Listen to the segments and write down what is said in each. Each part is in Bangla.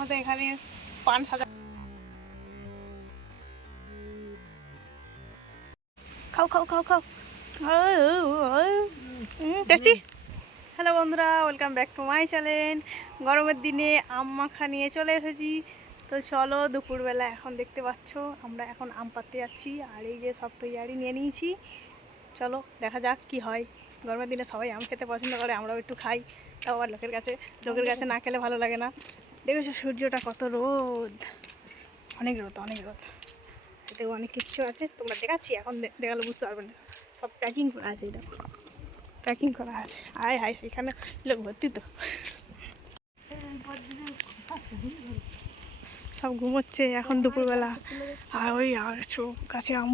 আমাদের এখানে পান সাজা খাও খাও খাও খাও। টেস্টি? হ্যালো বন্ধুরা welcome back to my channel. গরমের দিনে আম মাখা নিয়ে চলে এসেছি। তো চলো দুপুরবেলা এখন দেখতে পাচ্ছ আমরা এখন আম পাততে যাচ্ছি আর এই যে সব তৈয়ারি নিয়ে নিয়েছি। চলো দেখা যাক কি হয়। গরমের দিনে সবাই আম খেতে পছন্দ করে আমরাও একটু খাই। তাও আবার লোকের কাছে লোকের কাছে না খেলে ভালো লাগে না। দেখেছ সূর্যটা কত রোদ? অনেক রোদ অনেক রোদ। এতে অনেক কিছু আছে, তোমরা দেখাচ্ছি, এখন দেখালে বুঝতে পারবে না। সব প্যাকিং করা আছে এটা প্যাকিং করা আছে। আয় হায় সেখানে লোক ভর্তি তো। সব ঘুমোচ্ছে এখন দুপুরবেলা। আর ওই আর গাছে আম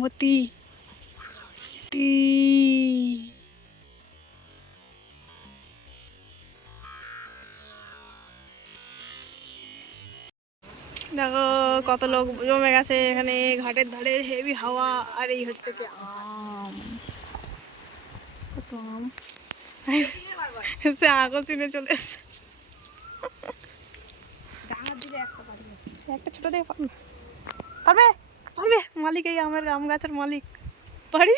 দেখো কত লোক জমে গেছে এখানে ঘাটের ধারে হেভি হাওয়া আর এই হচ্ছে কি আম। কত আম? সে আকর্ষণে চলে এসছে। একটা ছোট দেখে পারবে? পারবে? পারবে? মালিক এই আমের আম গাছের মালিক। পারি?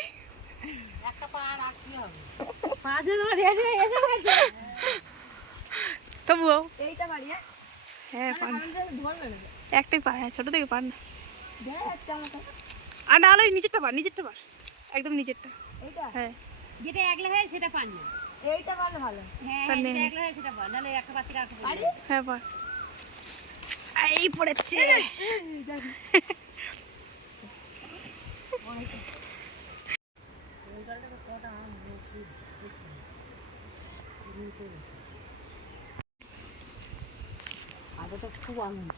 তবুও। হ্যাঁ? পার একটাই পার হ্যাঁ ছোট থেকে পার না আর না হলে ওই নিচেরটা পার নিচেরটা পার একদম নিচেরটা হ্যাঁ যেটা একলা হয় সেটা পান না এইটা ভালো ভালো হ্যাঁ পান হ্যাঁ, নেই। যেটা একলা হয় সেটা পান নাহলে একটা পারি হ্যাঁ পার এই পড়েছে আগে তো খুব আনন্দ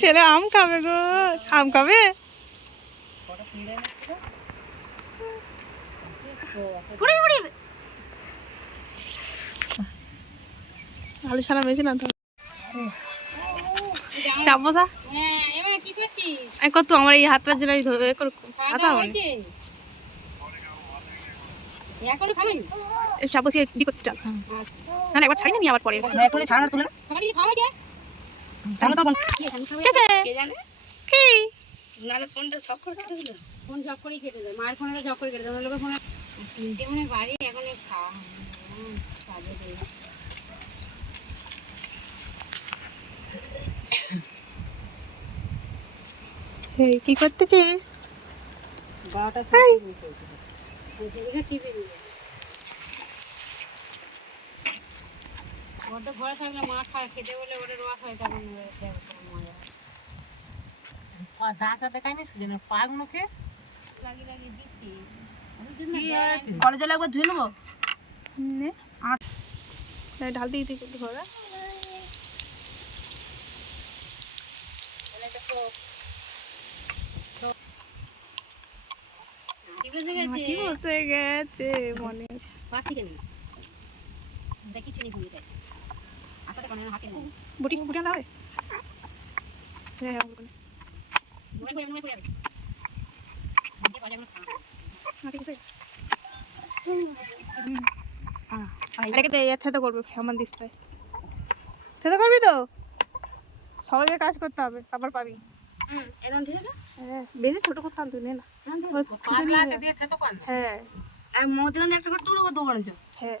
ছেলে আম খাবে গো। আম খাবে? আলু ছাড়া বেশি না তো? চাপ বসা। এবার কি করছিস আমি কত, আমার এই হাতটার জন্য চাপ বসিয়ে দি করতে চাপ না একবার ছাড়ি না নি আবার পরে। এখন ছাড়া তুলে। কি হয় কি করতেছিস? টিভিটা টিভি নিয়ে। ওটা ঘরে থাকলে মা খায় খেতে বলে ওটা রস হয় তখন সেজন্য পাগুলোকে লাগি লাগি দিচ্ছি। কলেজে একবার ধুয়ে নেব? ঢাল দিয়ে দিই ঘরে। টিভি থেকে বসে গেছে মনে আছে থেকে নেই নেই ভুলিটাই আসাতে কোনো হাতে নেই বুটি বুটি না হয়? হ্যাঁ এটাকে তো থেতে করবে আমার দিস্তায় থেতে করবি তো? সবাইকে কাজ করতে হবে তারপর পাবি। হুম ঠিক আছে হ্যাঁ বেশি ছোট করতাম তুই না হ্যাঁ। আর মধ্যখানে একটা করে করে দেবো হ্যাঁ।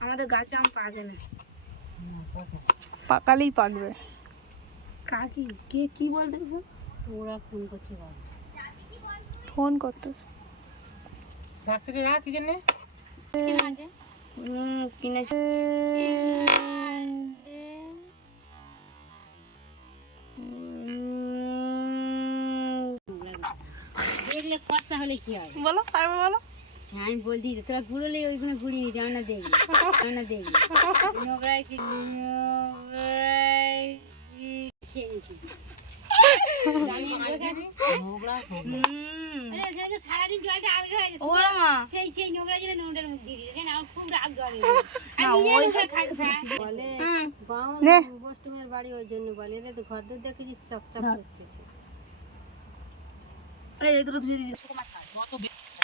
আমাদের গাছে আম পাকে না। পাকালেই পাকবে। কাকি কে কি বলতেছো? ওরা ফোন করতে পারবে ফোন করতেছ। থেকে রাখ কি জন্যে কিনেছে। দেখলে খরচা হলে কি হয়? বলো তারপর বলো। আমি বলছি তো, তোরা গুঁড়োলে ওইগুলো গুড়ি নিতে আমার দেখবি আমার দেখবি নোংরায় কি নোংরায় কি খেয়ে নিচ্ছি নোংরা আরে সারাদিন জলটা আলগা হয়ে গেছে সেই সেই নোংরা জলে নোংরার মুখ দিয়ে দিয়েছে আমার খুব রাগ ধরে বলে। বস্টুমের বাড়ি ওই জন্য বলে এদের তো ঘর দূর দেখেছিস চকচক করতেছে। আরে এই দুটো ধুয়ে দিদি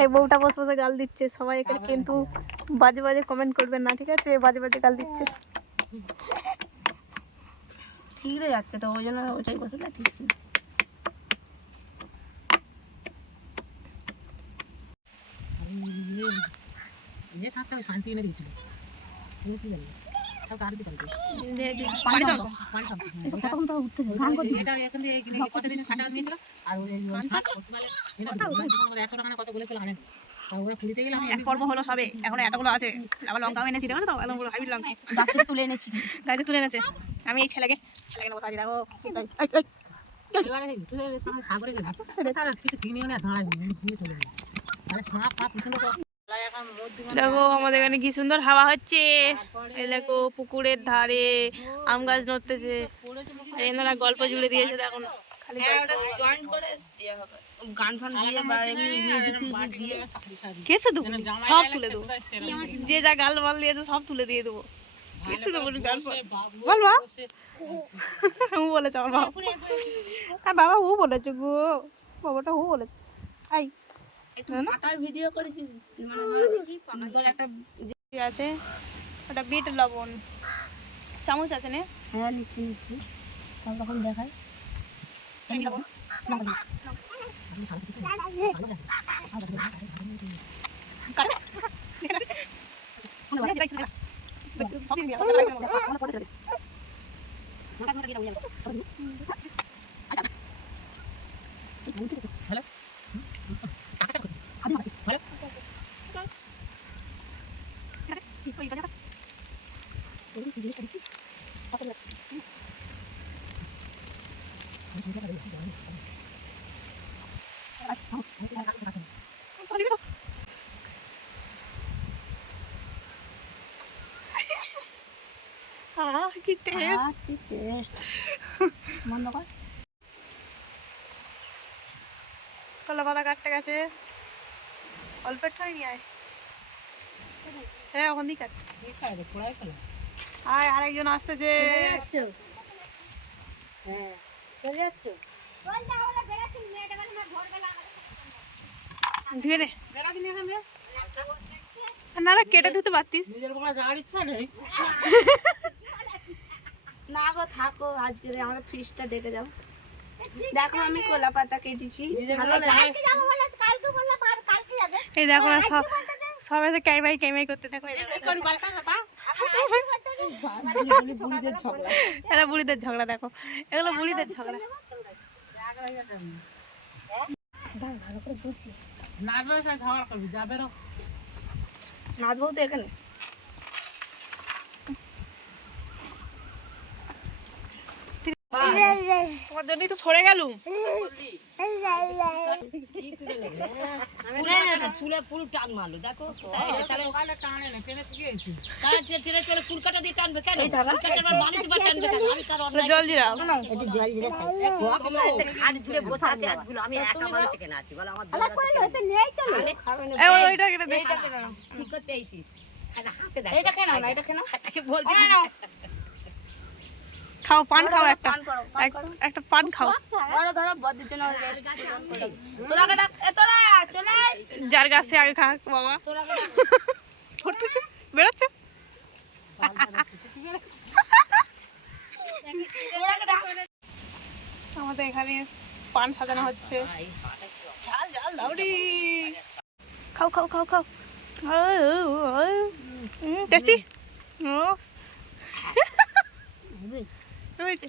এই বউটা বসে বসে গাল দিচ্ছে সবাই এখানে কিন্তু বাজে বাজে কমেন্ট করবেন না ঠিক আছে? বাজে বাজে গাল দিচ্ছে। ঠিক যাচ্ছে তো ওই জন্য ওইটাই বসে না ঠিক শান্তি এনে দিয়েছিল এক হলো সবে এতগুলো আছে তো লঙ্কা থেকে তুলে এনেছি তুলে এনেছে আমি এই ছেলেকে ছেলেকে নেব যাবি তাহলে দেখো আমাদের এখানে কি সুন্দর হাওয়া হচ্ছে। দেখো পুকুরের ধারে আম গাছ নড়তেছে আর এনারা গল্প জুড়ে দিয়েছে দেখো। না, সব তুলে দেবো। যে যা গাল মাল দিয়েছে সব তুলে দিয়ে দেবো। কিছু ও বলেছে আমার বাবা। হ্যাঁ বাবা ও বলেছে গো। বাবাটা ও বলেছে। আই। ভিডিও করেছিস? মানে একটা আছে ওটা বিট লবণ। চামচ আছে না? হ্যাঁ নিচ্ছি নিচ্ছি। সব রকম দেখায় আহ কি টেস্ট কি টেস্ট বন্ধ কর কলা পাতা কাটতে গেছে অল্প একটু নিয়ে আয় হ্যাঁ ওখান দিয়ে কাট পড়াই ফেলা আয় আরেকজন আসতেছে যাচ্ছ হ্যাঁ চলে যাচ্ছ ধুয়ে না না কেটে ধুতে পারতিস নিজের কোনো যাওয়ার ইচ্ছা নেই না গো থাকো আজকে আমাদের ফ্রিজটা ডেকে যাও দেখো আমি কলা পাতা কেটেছি। ভালো লাগে এই দেখো না সব সব এসে ক্যাইমাই ক্যাইমাই করতে থাকো। এরা বুড়িদের ঝগড়া দেখো। এগুলো বুড়িদের ঝগড়া ঝগড়া। করবি যাবে নাচবো তো এখানে। তোমার জন্যই তো সরে গেলুম। চুলে পুরো টান মারলো দেখো। কুলকাটা দিয়ে টানবে কেন? জল জিরাও একটু জল জিরে জুড়ে বসে আছে আজগুলো আমি একা মানুষ এখানে আছি বলে আমার এই ওইটা কেটে দে। কি করতে এইছিস? হাসে দেখ। এটা কেন না এটা কেন। বলতে খাও পান খাও একটা। এক- একটা পান খাও। ধরো ধরো বদ্রের জন্য তোরা কেটা এ তোরা চলে আয়। যার গাছে আগে খা বাবা। তোরা কেটা ফুটছে বেরোচ্ছে আমাদের এখানে পান সাজানো হচ্ছে। খাও খাও খাও খাও। টেস্টি। ও হবে হয়েছে।